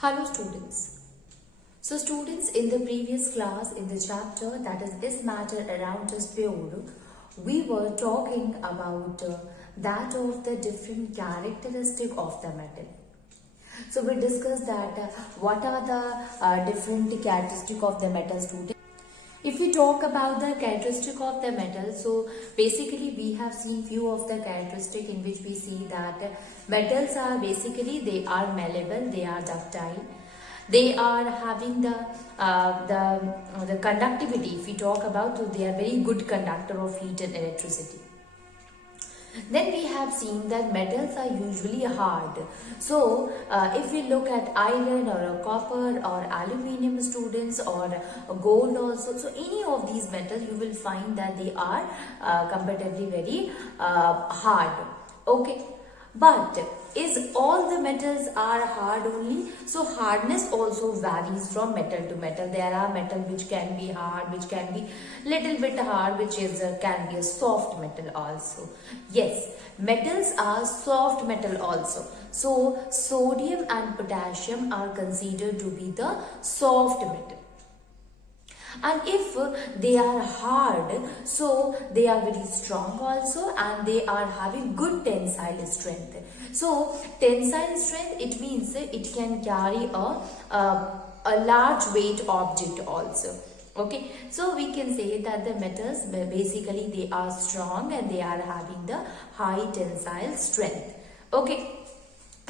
Hello students. So students, in the previous class, in the chapter that is matter around us pure, we were talking about that of the different characteristic of the metal. So we discussed that what are the different characteristic of the metal, students. If we talk about the characteristic of the metal, so basically we have seen few of the characteristic in which we see that metals are basically they are malleable, they are ductile, they are having the conductivity. If we talk about, so they are very good conductor of heat and electricity. Then we have seen that metals are usually hard. So if we look at iron or a copper or aluminium, students, or gold also, so any of these metals you will find that they are comparatively very hard. Okay. But is all the metals are hard only? So hardness also varies from metal to metal. There are metal which can be hard, which can be little bit hard, which is can be a soft metal also. Yes, metals are soft metal also. So sodium and potassium are considered to be the soft metal. And if they are hard, so they are very strong also, and they are having good tensile strength. So tensile strength, it means it can carry a large weight object also. Okay, so we can say that the metals basically they are strong and they are having the high tensile strength. Okay.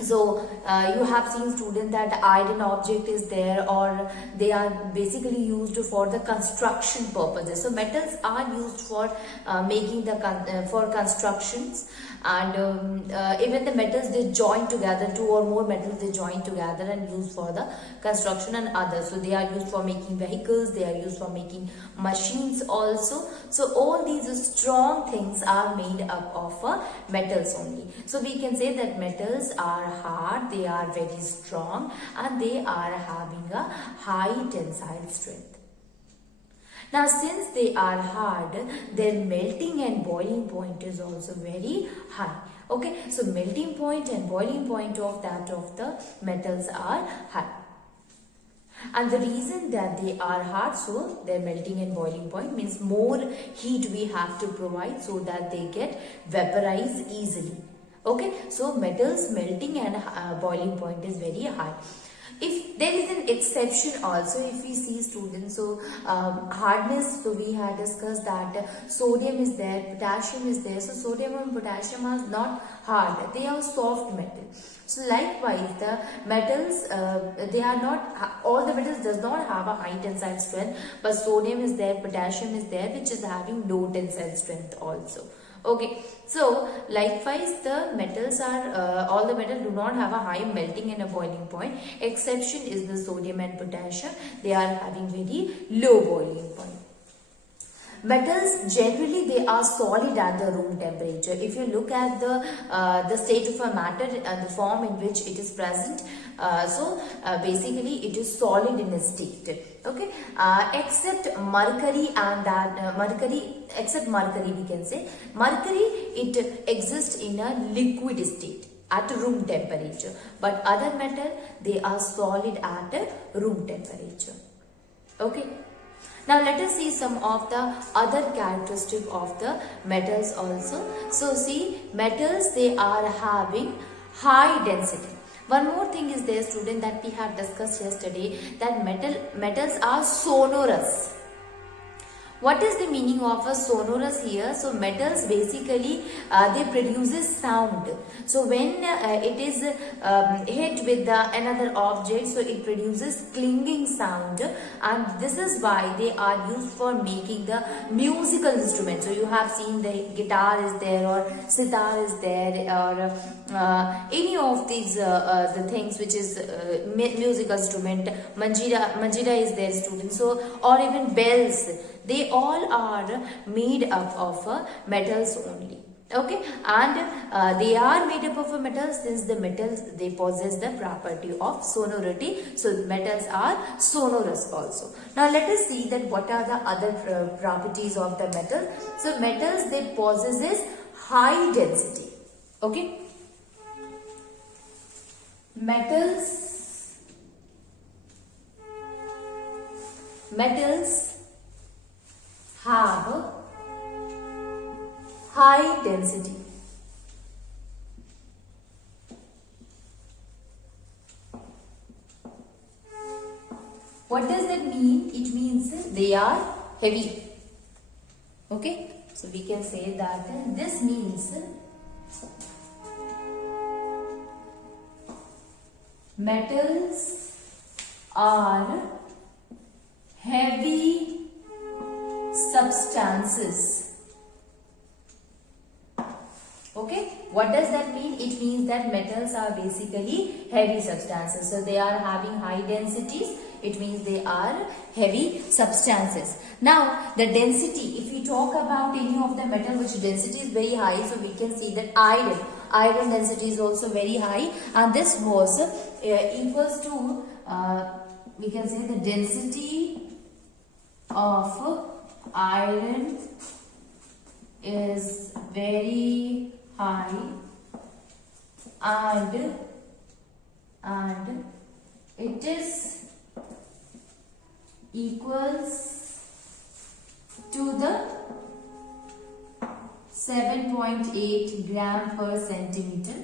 So you have seen, students, that iron object is there, or they are basically used for the construction purposes. So metals are used for making the for constructions, and even the metals they join together, two or more metals they join together and used for the construction and others. So they are used for making vehicles, they are used for making machines also. So all these strong things are made up of metals only. So we can say that metals are hard, they are very strong, and they are having a high tensile strength. Now since they are hard, their melting and boiling point is also very high. Okay, so melting point and boiling point of the metals are high. And the reason that they are hard, so their melting and boiling point means more heat we have to provide so that they get vaporized easily. Okay, so metals melting and boiling point is very high. If there is an exception also, if we see, students, so hardness, so we had discussed that sodium is there, potassium is there. So sodium and potassium are not hard, they are soft metal. So likewise the metals, they are not, all the metals does not have a high tensile strength, but sodium is there, potassium is there, which is having low tensile strength also. Okay, so likewise the metals are, all the metals do not have a high melting and a boiling point. Exception is the sodium and potassium, they are having very low boiling point. Metals generally they are solid at the room temperature. If you look at the state of a matter, the form in which it is present, basically it is solid in a state. Okay, except mercury and except mercury, we can say mercury, it exists in a liquid state at room temperature, but other metal they are solid at room temperature. Okay. Now let us see some of the other characteristic of the metals also. So see, metals they are having high density. One more thing is there, student, that we have discussed yesterday, that metals are sonorous. What is the meaning of a sonorous here? So metals basically they produces sound. So when it is hit with another object, so it produces clinging sound, and this is why they are used for making the musical instruments. So you have seen the guitar is there, or sitar is there, or any of these the things which is musical instrument. Manjira is there, students. So or even bells. They all are made up of metals only. Okay, and they are made up of metals since the metals they possess the property of sonority. So metals are sonorous also. Now let us see that what are the other properties of the metal. So metals they possesses high density. Okay, metals metals have high density. What does that mean? It means they are heavy. Okay, so we can say that this means metals are heavy substances. Okay, what does that mean? It means that metals are basically heavy substances. So they are having high densities. It means they are heavy substances. Now the density, if we talk about any of the metal which density is very high, so we can see that iron density is also very high, and this was equals to we can say the density of iron is very high, and it is equals to the 7.8 gram per centimeter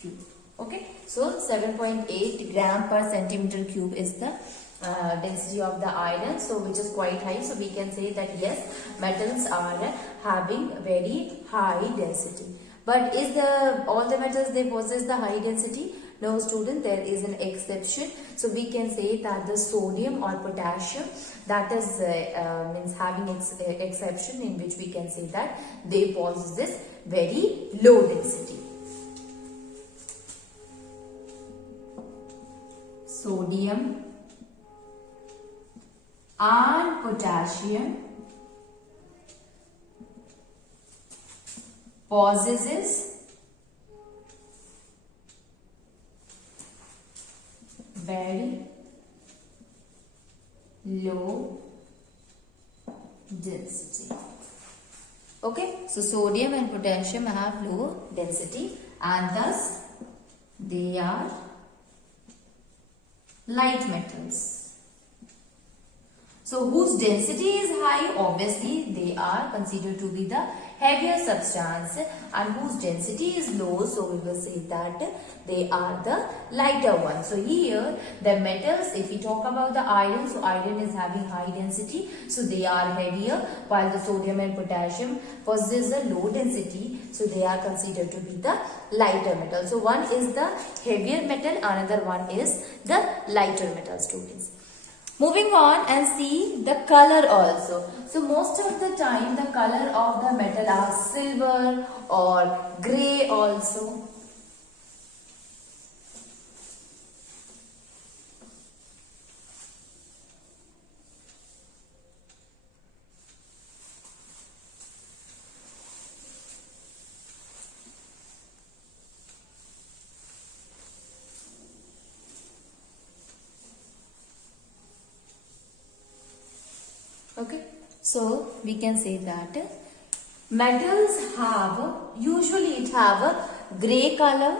cube. Okay, so 7.8 gram per centimeter cube is the density of the iron, so which is quite high. So we can say that yes, metals are having very high density. But is all the metals they possess the high density? No, student, there is an exception. So we can say that the sodium or potassium, that is means having exception, in which we can say that they possess this very low density. Sodium and potassium possesses very low density. Okay, so sodium and potassium have low density, and thus they are light metals. So whose density is high, obviously they are considered to be the heavier substance, and whose density is low, so we will say that they are the lighter ones. So here the metals, if we talk about the iron, so iron is having high density, so they are heavier, while the sodium and potassium possess a low density, so they are considered to be the lighter metal. So one is the heavier metal, another one is the lighter metal, students. Moving on and see the color also. So most of the time the color of the metal are silver or grey also. Okay, so we can say that metals usually it have a grey color,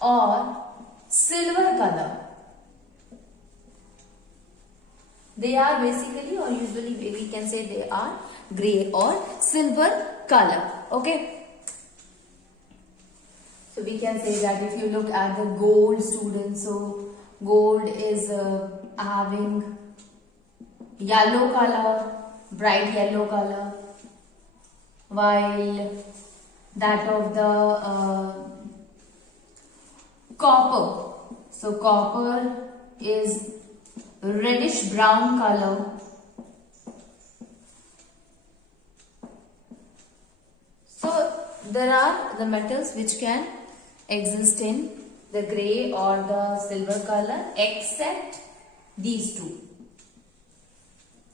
or silver color. They are basically, or usually we can say they are grey or silver color. Okay. So we can say that if you look at the gold, students, so gold is having yellow color, bright yellow color, while that of the copper, so copper is reddish brown color. So there are the metals which can exist in the grey or the silver color, except these two.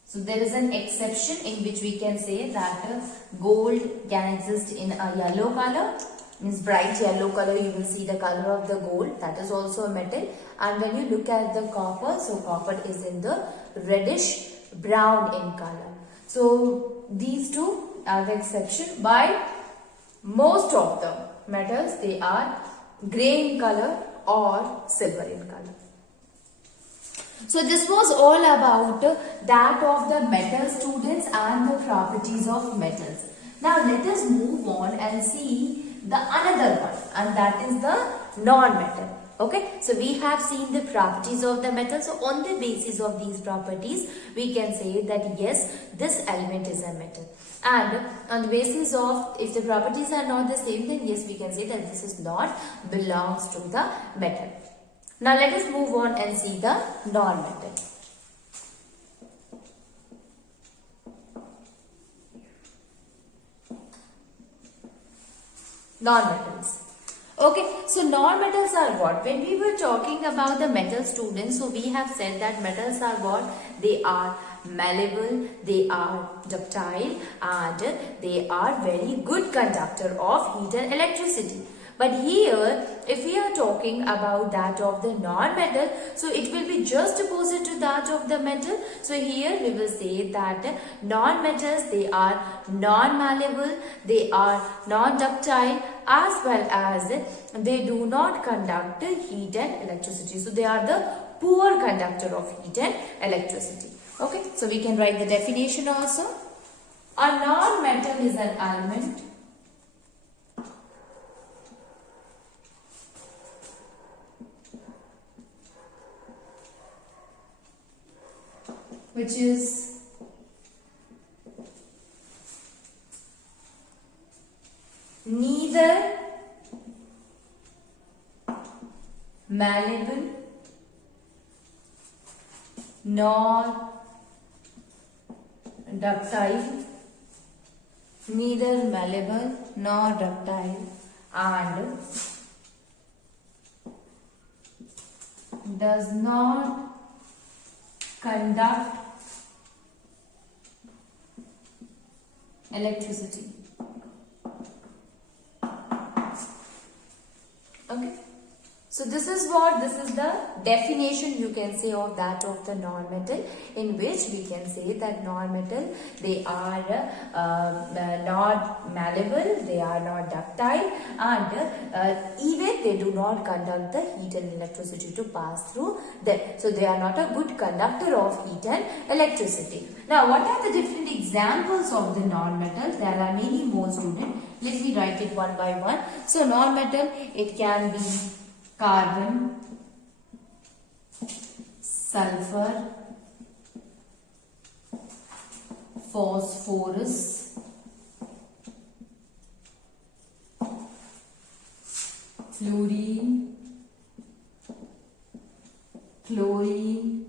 So there is an exception in which we can say that gold can exist in a yellow color, means bright yellow color. You will see the color of the gold, that is also a metal. And when you look at the copper, so copper is in the reddish brown in color. So these two are the exception. By most of the metals, they are gray in color or silver in color. So this was all about that of the metal, students, and the properties of metals. Now let us move on and see the another one, and that is the non-metal. Okay, so we have seen the properties of the metal. So on the basis of these properties, we can say that yes, this element is a metal. And on the basis of if the properties are not the same, then yes, we can say that this is not belongs to the metal. Now let us move on and see the non-metal. Non-metals. Okay, so non-metals are what? When we were talking about the metal, students, so we have said that metals are what? They are malleable, they are ductile, and they are very good conductor of heat and electricity. But here, if we are talking about that of the non-metal, so it will be just opposite to that of the metal. So here we will say that non-metals, they are non-malleable, they are non-ductile, as well as they do not conduct heat and electricity. So they are the poor conductor of heat and electricity. Okay, so we can write the definition also. A non-metal is an element which is neither malleable nor ductile, neither malleable nor ductile, and does not conduct electricity. Okay, so this is the definition you can say of that of the non-metal, in which we can say that non-metal, they are not malleable, they are not ductile, and even they do not conduct the heat and electricity to pass through them. So they are not a good conductor of heat and electricity. Now what are the different examples of the non-metals? There are many more, students. Let me write it one by one. So non-metal, it can be carbon, sulfur, phosphorus, fluorine, chlorine,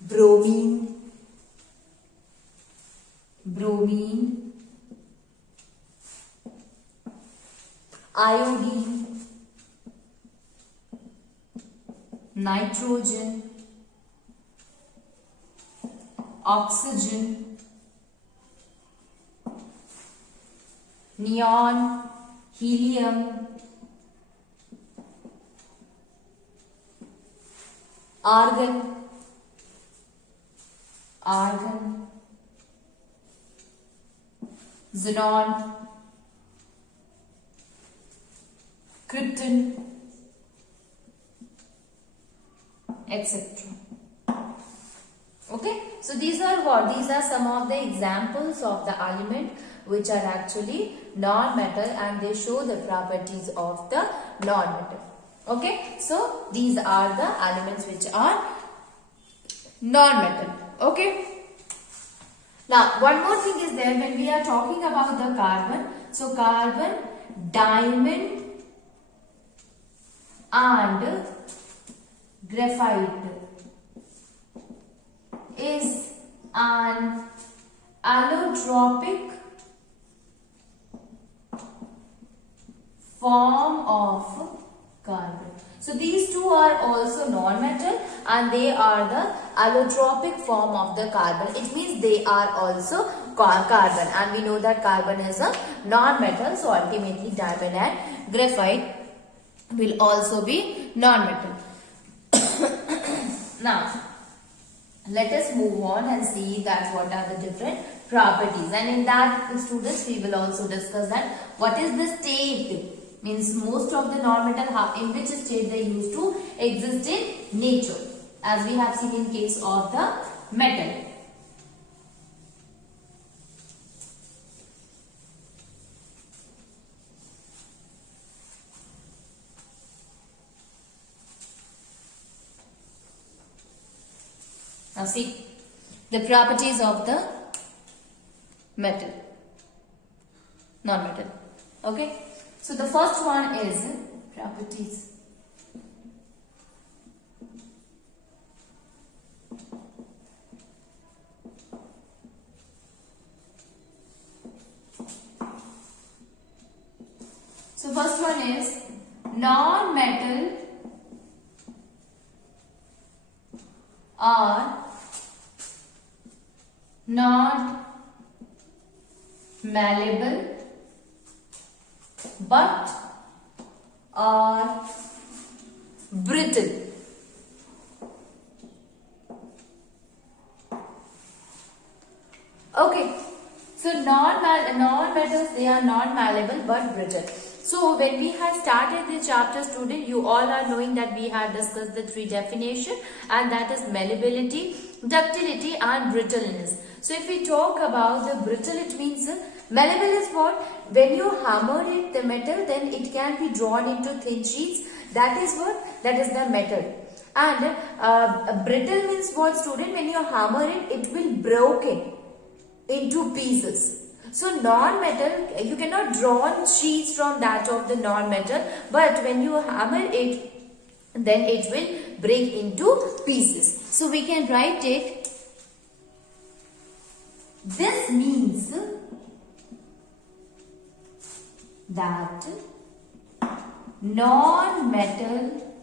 bromine, iodine, nitrogen, oxygen, neon, helium, argon, xenon, krypton, etc. Okay, so these are what? These are some of the examples of the element which are actually non-metal, and they show the properties of the non-metal. Okay, so these are the elements which are non-metal. Okay. Now, one more thing is there when we are talking about the carbon. So, carbon, diamond and graphite is an allotropic form of carbon. So these two are also non-metal and they are the allotropic form of the carbon. It means they are also carbon, and we know that carbon is a non-metal. So ultimately diamond and graphite will also be non-metal. Now let us move on and see that what are the different properties, and in that, students, we will also discuss that what is the state Means most of the non-metal in which state they used to exist in nature, as we have seen in case of the metal. Now see the properties of the metal, non-metal. Okay. So the first one is properties. So first one is non-metal are not malleable but are brittle. Okay, so non-metals, they are non-malleable but brittle. So when we had started the chapter, student, you all are knowing that we had discussed the three definitions, and that is malleability, ductility and brittleness. So if we talk about the brittle, it means malleable is what? When you hammer it, the metal, then it can be drawn into thin sheets. That is what? That is the metal. And brittle means what, student? When you hammer it, it will broken into pieces. So non-metal, you cannot draw sheets from that of the non-metal, but when you hammer it, then it will break into pieces. So we can write it. This means that non-metal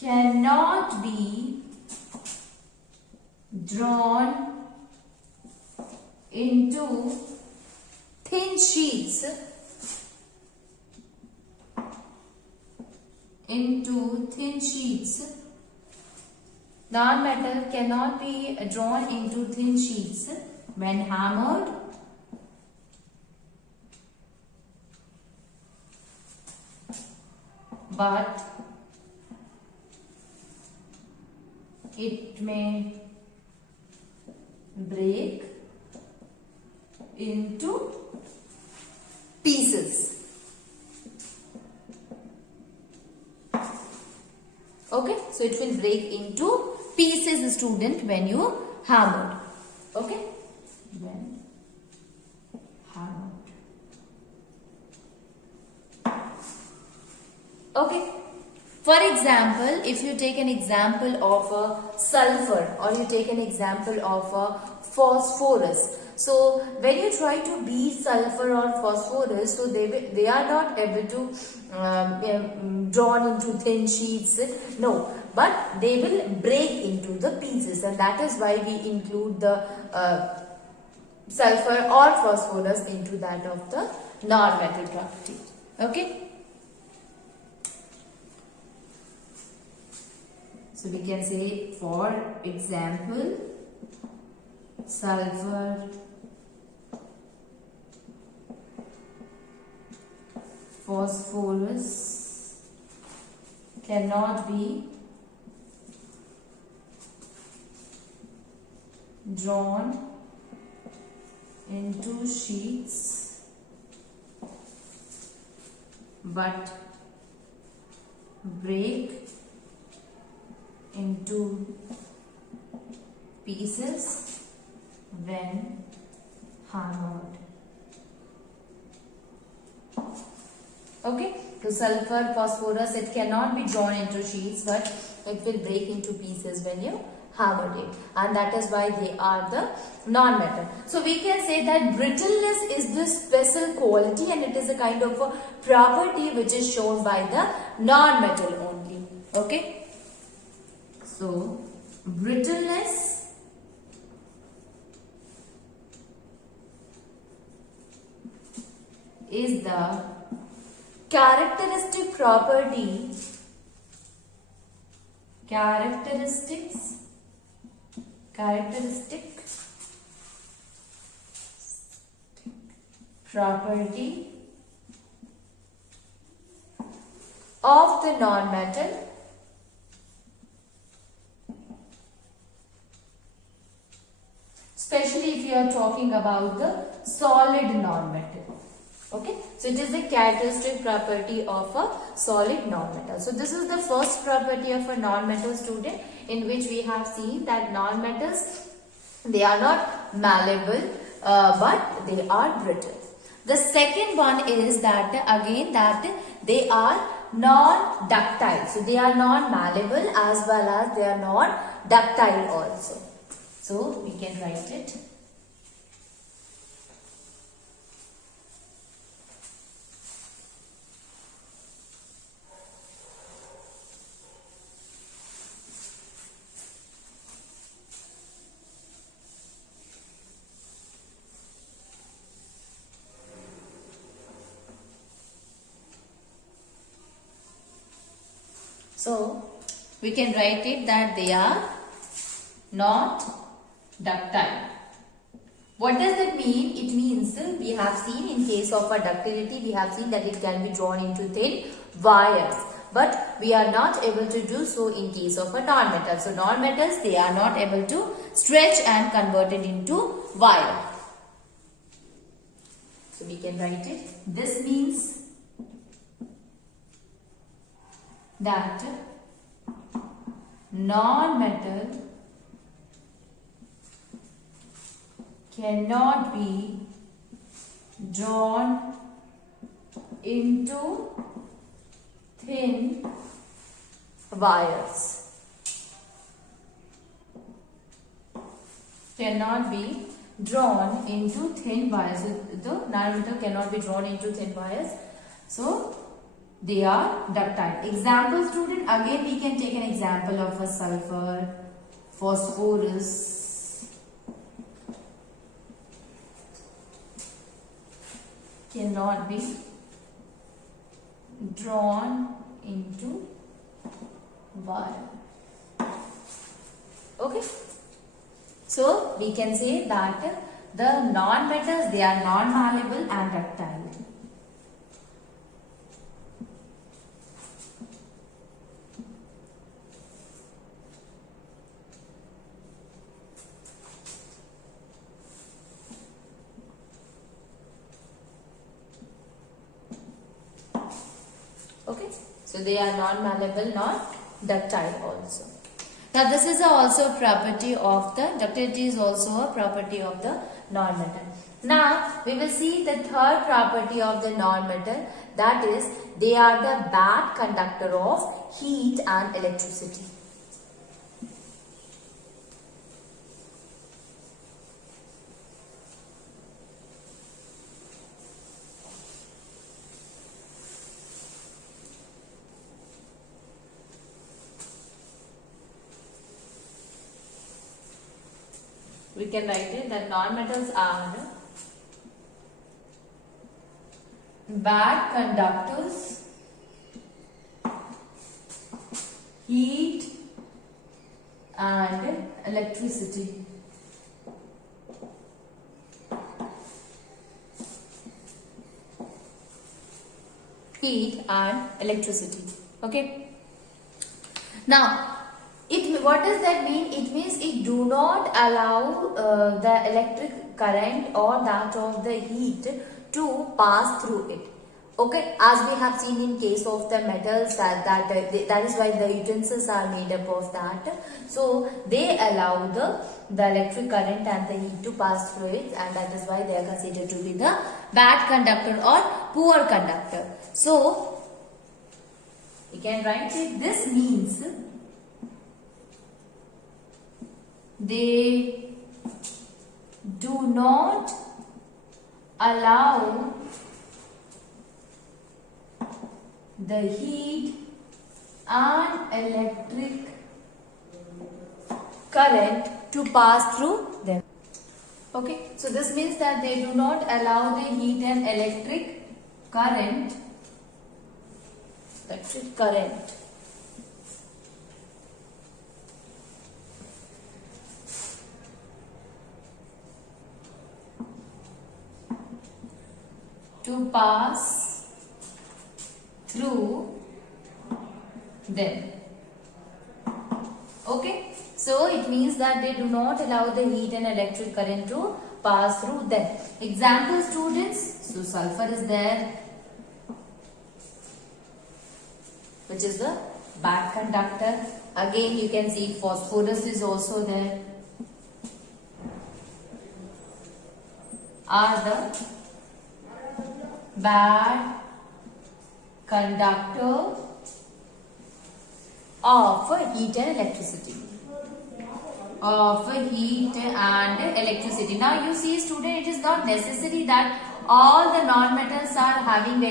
cannot be drawn into thin sheets, Non-metal cannot be drawn into thin sheets when hammered but it may break into pieces. Okay, so it will break into pieces, student, when you hammer. Okay, when hammered. Okay, for example, if you take an example of a sulfur, or you take an example of a phosphorus. So when you try to beat sulfur or phosphorus, so they are not able to drawn into thin sheets, no, but they will break into the pieces, and that is why we include the sulfur or phosphorus into that of the non-metal property. Okay. So we can say, for example, sulfur, phosphorus cannot be drawn into sheets but break into pieces when hammered. Okay, so sulfur, phosphorus, it cannot be drawn into sheets, but it will break into pieces when you hammer it, and that is why they are the non-metal. So we can say that brittleness is the special quality, and it is a kind of a property which is shown by the non-metal only. Okay, so brittleness is the characteristic property, characteristic property of the non-metal especially if you are talking about the solid non-metal. Okay, so it is a characteristic property of a solid non-metal. So this is the first property of a non-metal, student, in which we have seen that non-metals, they are not malleable but they are brittle. The second one is that again that they are non-ductile. So they are non-malleable as well as they are non-ductile also. So we can write it. So we can write it that they are not ductile. What does that mean? It means we have seen in case of a ductility, we have seen that it can be drawn into thin wires. But we are not able to do so in case of a non-metal. So non-metals, they are not able to stretch and convert it into wire. So we can write it. This means that non-metal cannot be drawn into thin wires. Cannot be drawn into thin wires. So the non-metal cannot be drawn into thin wires. So they are ductile. Example, student, again we can take an example of a sulfur, phosphorus, cannot be drawn into wire. Okay. So we can say that the non-metals, they are non-malleable and ductile. Okay, so they are non-malleable, not ductile also. Now this is also a property of the ductility, is also a property of the non-metal. Now we will see the third property of the non-metal, that is they are the bad conductor of heat and electricity. We can write it that non-metals are bad conductors, heat and electricity. Heat and electricity. Okay. Now, what does that mean? It means it do not allow the electric current or that of the heat to pass through it. Okay, as we have seen in case of the metals, that is why the utensils are made up of that. So they allow the electric current and the heat to pass through it, and that is why they are considered to be the bad conductor or poor conductor. So we can write it. This means they do not allow the heat and electric current to pass through them. Okay, so this means that they do not allow the heat and electric current to pass through them. Okay, so it means that they do not allow the heat and electric current to pass through them. Example, students, so sulfur is there, which is the bad conductor. Again you can see phosphorus is also there, are the bad conductor of heat and electricity. Of heat and electricity. Now you see, student, it is not necessary that all the non-metals are having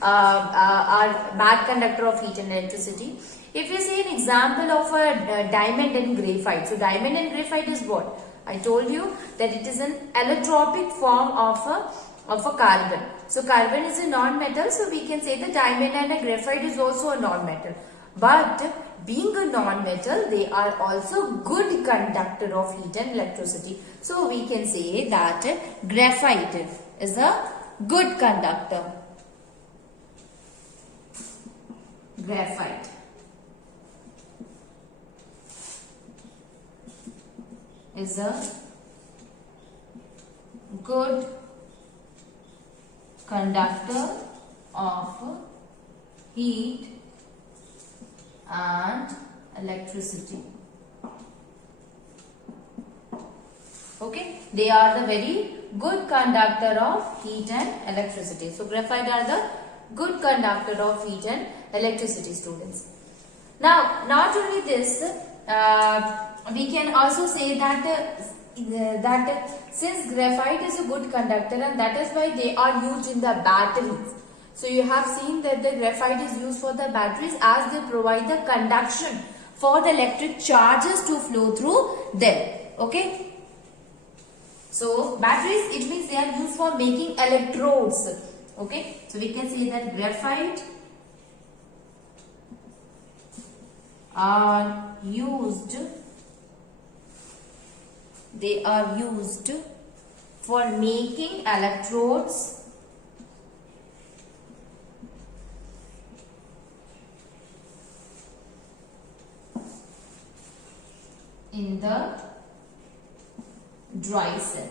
are bad conductor of heat and electricity. If you see an example of a diamond and graphite. So diamond and graphite is what? I told you that it is an allotropic form of a carbon. So carbon is a non-metal, so we can say the diamond and a graphite is also a non-metal. But being a non-metal, they are also good conductor of heat and electricity. So we can say that graphite is a good conductor. Graphite is a good conductor of heat and electricity. Okay, they are the very good conductor of heat and electricity. So graphite are the good conductor of heat and electricity, students. Now, not only this, we can also say that since graphite is a good conductor, and that is why they are used in the batteries. So you have seen that the graphite is used for the batteries as they provide the conduction for the electric charges to flow through them. Okay. So batteries, it means they are used for making electrodes. Okay. So we can say that graphite are used. They are used for making electrodes in the dry cell.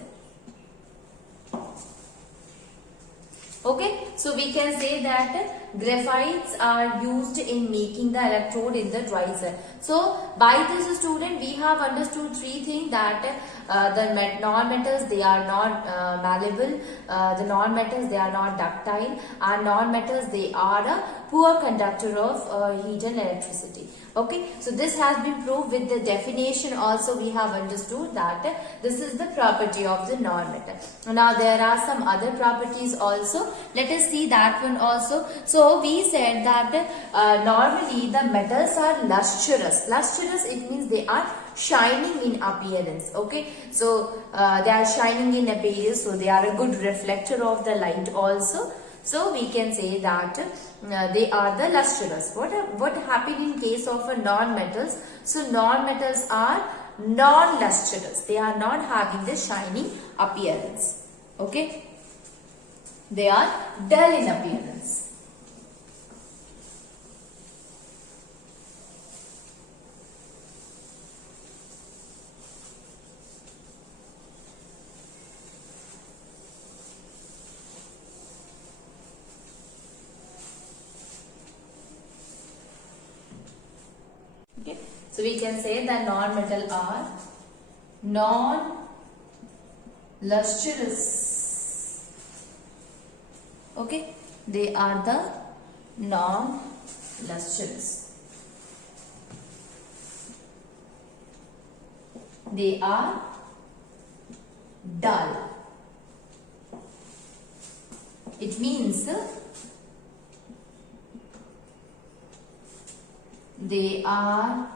Okay, so we can say that graphites are used in making the electrode in the dry cell. So by this, student, we have understood three things, that the non-metals, they are not malleable, the non-metals, they are not ductile, and non-metals, they are a poor conductor of heat and electricity. Okay, so this has been proved with the definition. Also we have understood that this is the property of the non-metal. Now there are some other properties also. Let us see that one also. So we said that normally the metals are lustrous. Lustrous, it means they are shining in appearance. Okay, so they are shining in appearance, so they are a good reflector of the light also. So we can say that they are the lustrous. What happened in case of a non-metals? So non-metals are non-lustrous. They are not having the shining appearance. Okay, they are dull in appearance. Okay, so we can say that non-metal are non-lustrous. Okay, they are the non-lustrous. They are dull. It means they are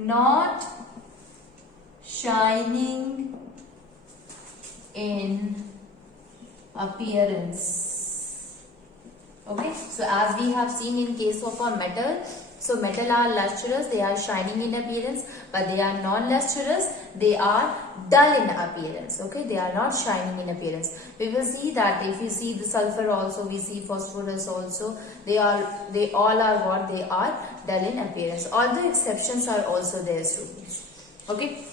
not shining in appearance. Okay, so as we have seen in case of a metal, So metal are lustrous, they are shining in appearance, but they are non-lustrous, they are dull in appearance. Okay, they are not shining in appearance. We will see that if you see the sulfur also, we see phosphorus also, they all are what? They are dull in appearance. All the exceptions are also there, students. Okay.